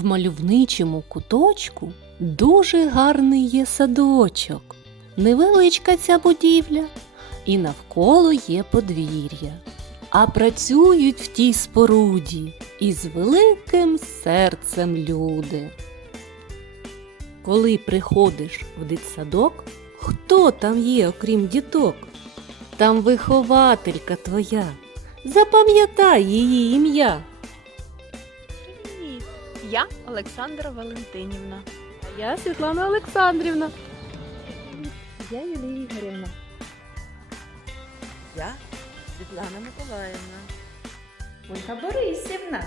В мальовничому куточку дуже гарний є садочок. Невеличка ця будівля, і навколо є подвір'я. А працюють в тій споруді із великим серцем люди. Коли приходиш в дитсадок, хто там є, окрім діток? Там вихователька твоя. Запам'ятай її ім'я. Я Олександра Валентинівна. А я Світлана Олександрівна. Я Юлія Ігорівна. Я Світлана Миколаївна. Ольга Борисівна.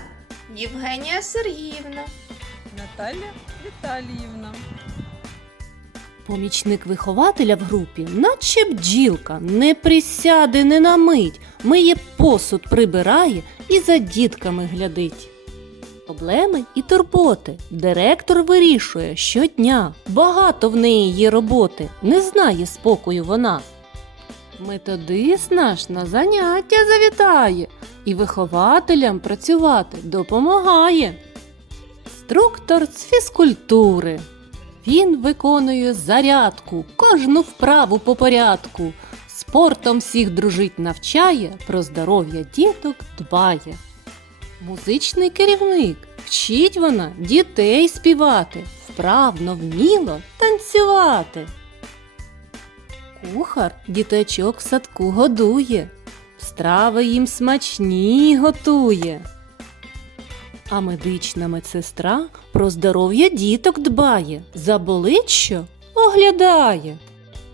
Євгенія Сергіївна. Наталя Віталіївна. Помічник вихователя в групі, наче бджілка, не присяде не на мить, миє посуд, прибирає і за дітками глядить. Проблеми і турботи директор вирішує щодня. Багато в неї є роботи, не знає спокою вона. Методист наш на заняття завітає і вихователям працювати допомагає. Інструктор з фізкультури. Він виконує зарядку, кожну вправу по порядку. Спортом всіх дружить навчає, про здоров'я діток дбає. Музичний керівник вчить вона дітей співати, вправно вміло танцювати. Кухар діточок в садку годує, страви їм смачні готує. А медична медсестра про здоров'я діток дбає, заболить що оглядає.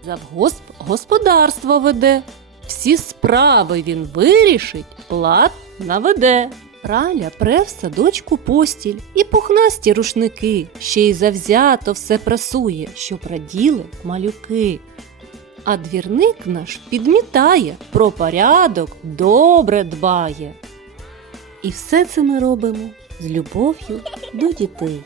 Завгосп господарство веде, всі справи він вирішить, лад наведе. Праля пре в садочку постіль і пухнасті рушники, ще й завзято все прасує, що раділи малюки. А двірник наш підмітає, про порядок добре дбає. І все це ми робимо з любов'ю до дітей.